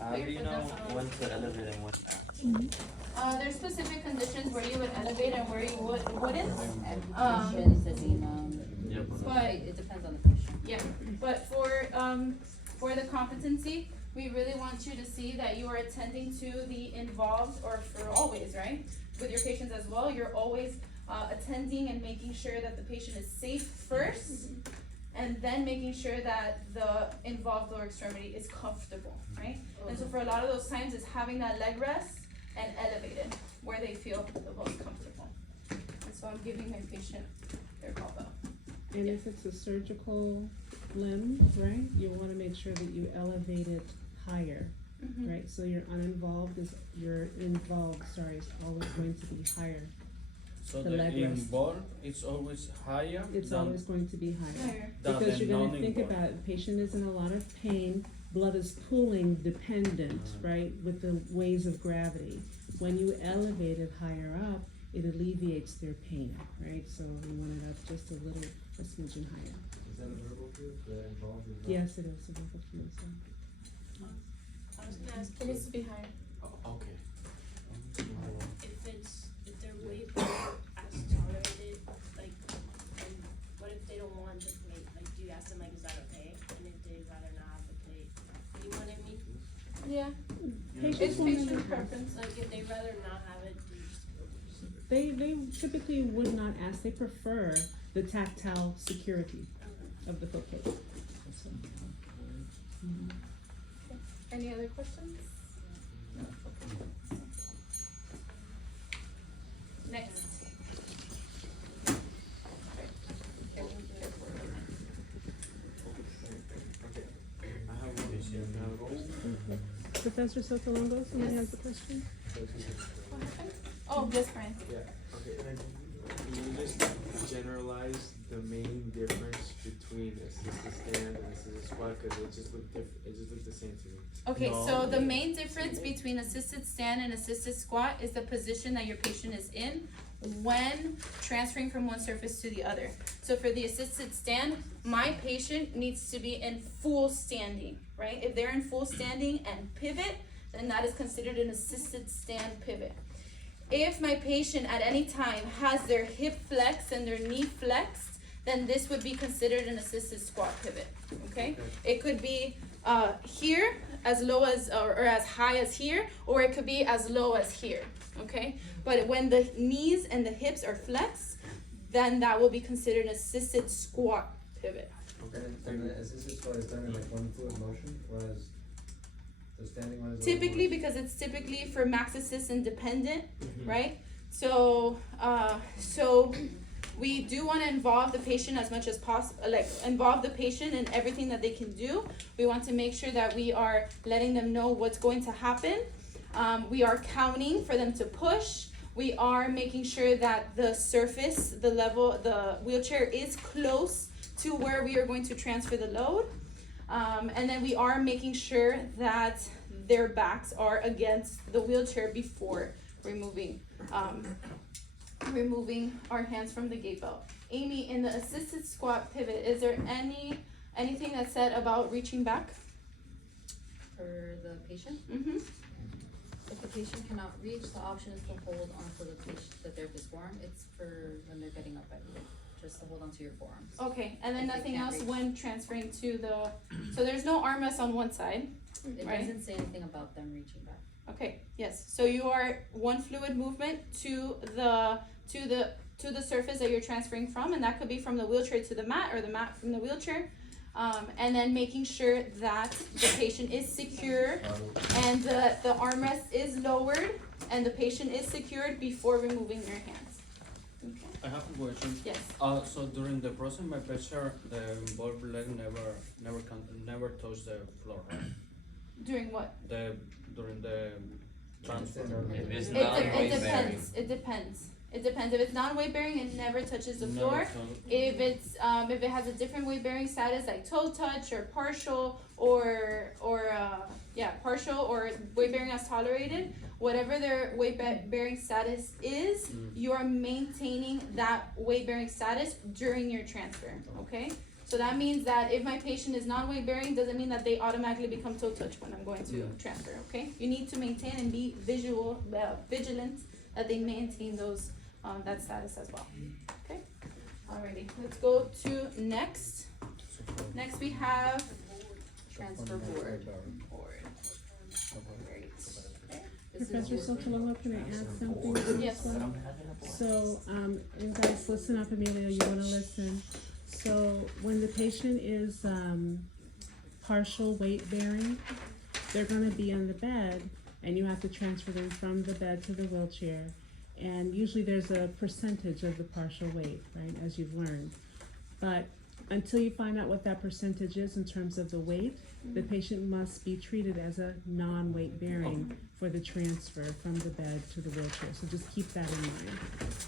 How do you know when to elevate and when not? There's specific conditions where you would elevate and where you wouldn't. Patients, edema, Yep. But it depends on the patient. yeah, but for the competency, we really want you to see that you are attending to the involved, or for always, right? With your patients as well, you're always attending and making sure that the patient is safe first, and then making sure that the involved lower extremity is comfortable, right? And so for a lot of those times, it's having that leg rest and elevated where they feel the most comfortable. And so I'm giving my patient their barbell. And if it's a surgical limb, right, you wanna make sure that you elevate it higher, right? So your involved is always going to be higher. So The the leg rest. involved is always higher It's than, always going to be higher. Higher. than Because the you're gonna think non-involved. about it, the patient is in a lot of pain, blood is pooling dependent, right, with the waves of gravity. When you elevate it higher up, it alleviates their pain, right? So we want it up just a smidgen higher. Is that a verbal group, the involved is not? Yes, it is, a verbal cue as well. I was gonna ask It needs to be higher. Okay. if they're way below as tolerated, like, and what if they don't want the plate? Like, do you ask them like, is that okay? And if they'd rather not have the plate, you know what I mean? Yeah, Patients it's want patient to- preference. Like, if they'd rather not have it, do you just They typically would not ask, they prefer the tactile security of the foot plate. So, mhm. Any other questions? Next. I have one. Professor Sotolongo, somebody has a question? What happened? Oh, yes, Brian. Yeah, okay, and then can you just generalize the main difference between assisted stand and assisted squat, cause it just looked the same to me. Okay, No. so the main difference between assisted stand and assisted squat is the position that your patient is in when transferring from one surface to the other. So for the assisted stand, my patient needs to be in full standing, right? If they're in full standing and pivot, then that is considered an assisted stand pivot. If my patient at any time has their hip flexed and their knee flexed, then this would be considered an assisted squat pivot, okay? It could be here, as low as, or as high as here, or it could be as low as here, okay? But when the knees and the hips are flexed, then that will be considered an assisted squat pivot. Okay. And the assisted squat is done in like one fluid motion, whereas the standing one is. Typically, because it's typically for max assist independent, right? So we do want to involve the patient as much as possible, like involve the patient in everything that they can do. We want to make sure that we are letting them know what's going to happen. We are counting for them to push. We are making sure that the surface, the level, the wheelchair is close to where we are going to transfer the load. And then we are making sure that their backs are against the wheelchair before removing our hands from the gait belt. Amy, in the assisted squat pivot, is there anything that's said about reaching back? For the patient, Mm-hmm. if the patient cannot reach, the option is to hold onto the therapist's forearm. It's for when they're getting up at you, just to hold onto your forearms. Okay, and then If they nothing can't else reach. when transferring to the, so there's no armrest on one side. It Right. doesn't say anything about them reaching back. Okay, yes, so you are one fluid movement to the surface that you're transferring from, and that could be from the wheelchair to the mat or the mat from the wheelchair. And then making sure that the patient is secure and the armrest is lowered and the patient is secured before removing their hands. Okay, I have a question. yes. So during the process, my patient, the involved leg never touched the floor, right? During what? During the transfer. If it's It, not de- it weight bearing. depends, it depends. It depends. If it's non-weight bearing, it never touches the Never floor. touched. If it has a different weight bearing status like toe touch or partial or partial or weight bearing as tolerated, whatever their weight bearing status is, you are maintaining that weight bearing status during your transfer. Okay, So that means that if my patient is non-weight bearing, doesn't mean that they automatically become toe touch when I'm going to transfer, okay? You need to maintain and be vigilant that they maintain those, that status as well, okay? Alrighty, let's go to next. Next we have Transfer board. Great. This is Professor your- Sokolova, can I add something to this Yes. one? So, and guys, listen up, Emilio, you wanna listen. So, when the patient is, partial weight bearing, they're gonna be on the bed, and you have to transfer them from the bed to the wheelchair. And usually there's a percentage of the partial weight, right, as you've learned. But until you find out what that percentage is in terms of the weight, the patient must be treated as a non-weight bearing for the transfer from the bed to the wheelchair. So just keep that in mind,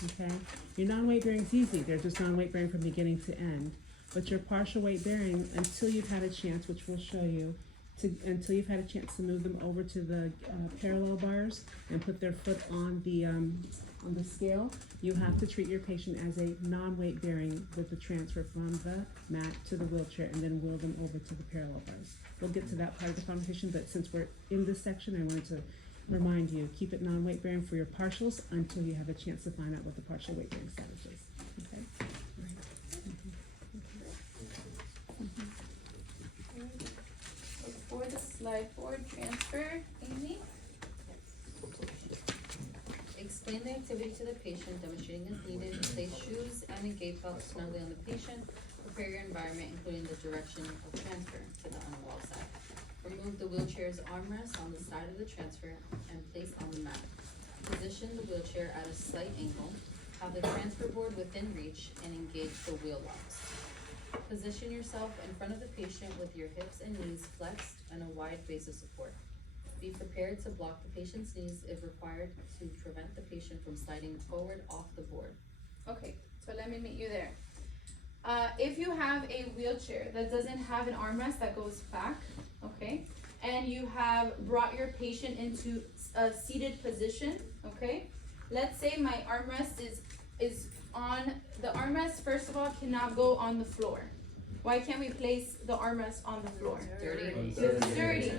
okay? Your non-weight bearing is easy, they're just non-weight bearing from beginning to end. But your partial weight bearing, until you've had a chance, which we'll show you, until you've had a chance to move them over to the parallel bars and put their foot on the scale, you have to treat your patient as a non-weight bearing with the transfer from the mat to the wheelchair and then wheel them over to the parallel bars. We'll get to that part of the conversation, but since we're in this section, I wanted to remind you, keep it non-weight bearing for your partials until you have a chance to find out what the partial weight bearing status is, okay? For the slide board transfer, Amy? Explain the activity to the patient, demonstrating as needed, place shoes and a gait belt snugly on the patient, prepare your environment, including the direction of transfer to the on-the-wall side. Remove the wheelchair's armrest on the side of the transfer and place on the mat. Position the wheelchair at a slight angle, have the transfer board within reach, and engage the wheel locks. Position yourself in front of the patient with your hips and knees flexed and a wide base of support. Be prepared to block the patient's knees if required to prevent the patient from sliding forward off the board. Okay, so let me meet you there. If you have a wheelchair that doesn't have an armrest that goes back, okay, and you have brought your patient into a seated position, okay, let's say my armrest is on, the armrest first of all cannot go on the floor. Why can't we place the armrest on the floor? Dirty. It's dirty.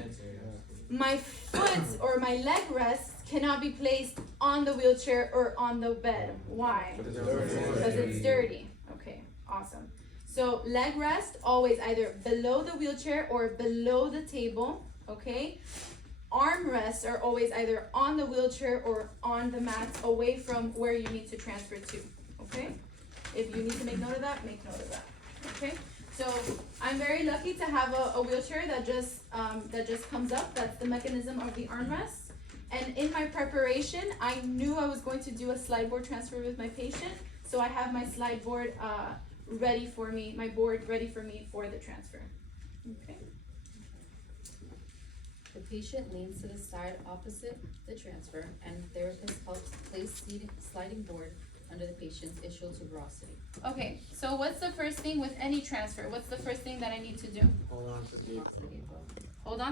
My foot or my leg rest cannot be placed on the wheelchair or on the bed. Why? Because it's dirty. Okay, awesome. So leg rest always either below the wheelchair or below the table, okay? Arm rests are always either on the wheelchair or on the mat away from where you need to transfer to, okay? If you need to make note of that, make note of that, okay? So I'm very lucky to have a wheelchair that just comes up. That's the mechanism of the armrest. And in my preparation, I knew I was going to do a slide board transfer with my patient. So I have my slide board ready for me, my board ready for me for the transfer. Okay. The patient leans to the side opposite the transfer, and therapist helps place sliding board under the patient's ischial tuberosity. Okay, so what's the first thing with any transfer? What's the first thing that I need to do? Hold on to the gate. Hold on to